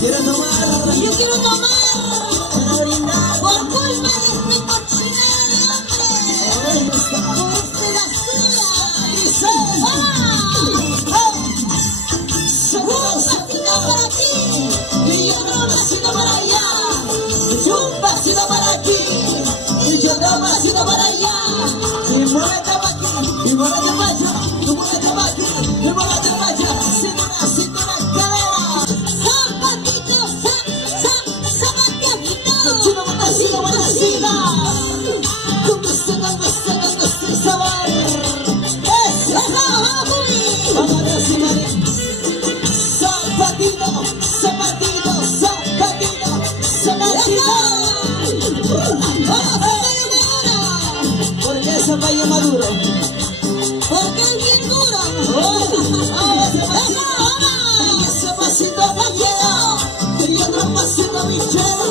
Quiero tomar, yo quiero tomar para brindar. por culpa de este cochinero de hambre. Por este basura. Un pasito para aquí y otro pasito para allá. Un pasito para aquí y otro pasito para allá. Y muévete para aquí, y muévete para allá, y muévete para aquí, y muévete para allá. Cintura, cadera. Zapatitos, zapatitos. Chino, bonacina, bonacina. ¿Dónde está el sabor? Eso, vamos. Vamos a decir, zapatito, zapatito, zapatito, zapatito. Porque ese valle maduro. Porque es bien duro. Y ese pasito bichero, y otro pasito bichero,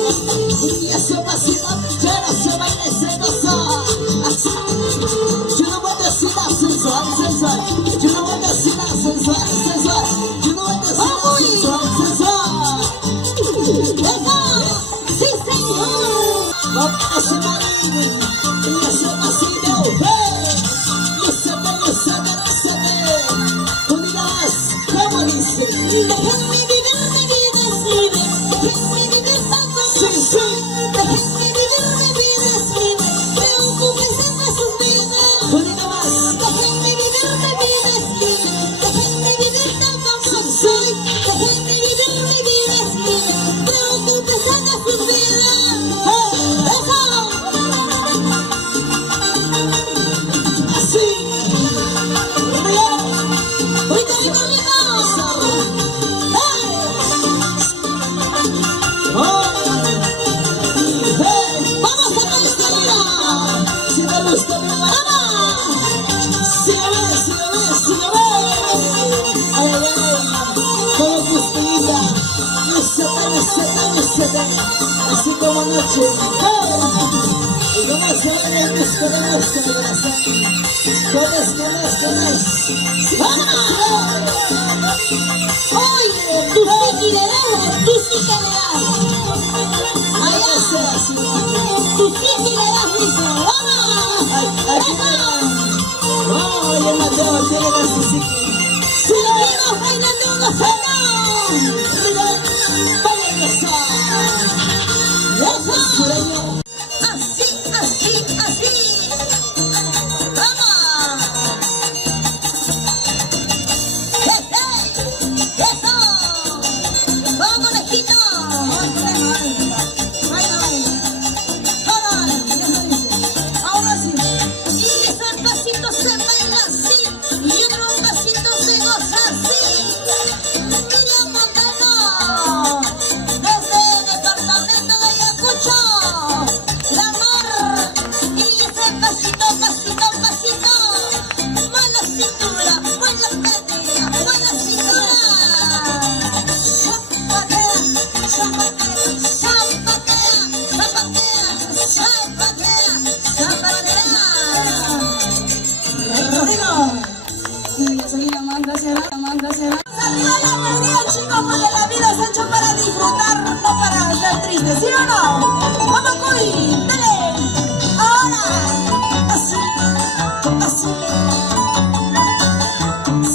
y ese pasito bichero se baila y se goza. Así. Yo no voy a decir sensual, sensual. Yo no voy a decir sensual, sensual. Yo no voy a decir sensual, sensual. Eso, sí señor. Vamos a ese marín, y ese pasito, hey. Lúcete, lúcete, lúcete. Tú digas, ¿cómo dice? Déjenme vivir mi vida es libre. Déjenme vivir tal como Sí, sí. soy. Déjenme vivir mi vida es libre. Preocúpense de sus vidas. Tú digas más. Déjenme vivir mi vida es libre. Déjenme vivir tal como soy. Déjenme vivir mi vida es libre. Preocúpense de sus vidas. Eso. Así. Rico, rico, rico. Vamos a construir. Si te gusta mi mamá, si lo ves, si lo ves, si lo ves. Ay, ay, ay, como Cristinita, lúcete, lúcete, lúcete, así como anoche. Y como se ve el disco de música, corazón. ¿Qué más? Oye, tú sí que le das, tú sí que le das. Allá, tú sí que le das, hijo. ¡Vamos! Vamos, oye, Mateo, tiene que así. ¡Seguimos bailando un gozadón! Así, así, así. ¡Vamos! ¡Hey, hey! ¡Eso! ¡Vamos, conejito! Ahora sí. Y ese pasito se baila así. Y otro pasito se goza así. Miriam Montano, desde el departamento de Ayacucho. El amor. Y ese pasito, pasito, pasito. Mueve la cintura, mueve la cadera, mueve la cintura. Zapatea, zapatea, zapatea, zapatea, zapatea, zapatea. Y seguir amando hacia la arriba la alegría, chicos, porque la vida se ha hecho para disfrutar, no para estar tristes, ¿sí o no? Vamos, Cuy, dale. Ahora, así, así.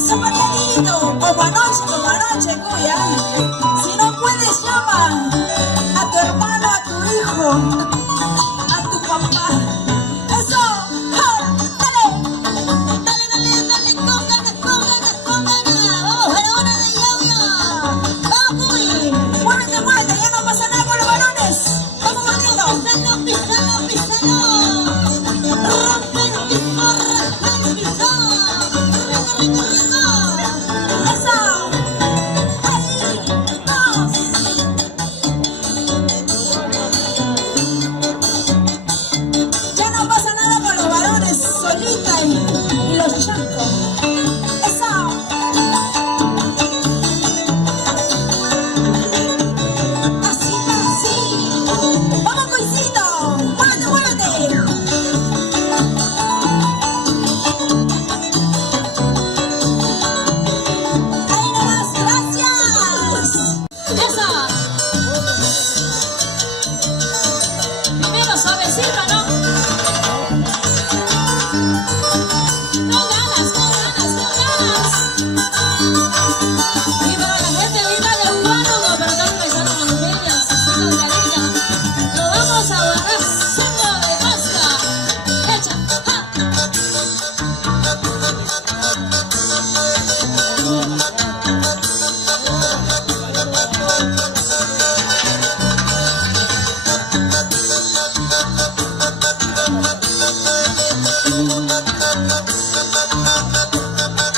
Zapaterito, como anoche, Cuy, ¿eh? Si no puedes, llama a tu hermano, a tu hijo, a tu papá. Eso, ahora, dale. Dale, con ganas, con ganas, con ganas. Vamos, varones de Yauya. Vamos, Cuy. Muévete, muévete, ya no pasa nada con los varones. Vamos, Manilo. Písalo, písalo. Rompe el piso, rompe el piso. Rico, rico, rico. Eso. Ahí, dos.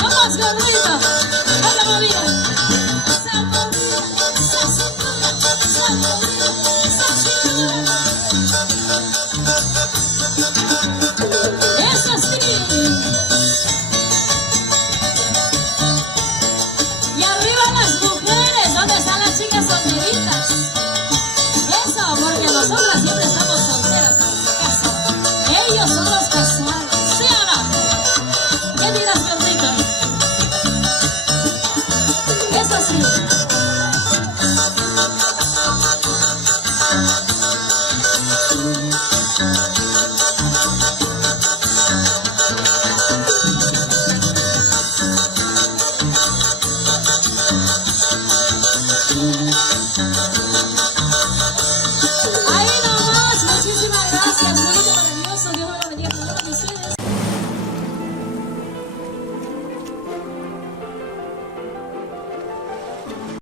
Vamos, Carlita. Hola, María.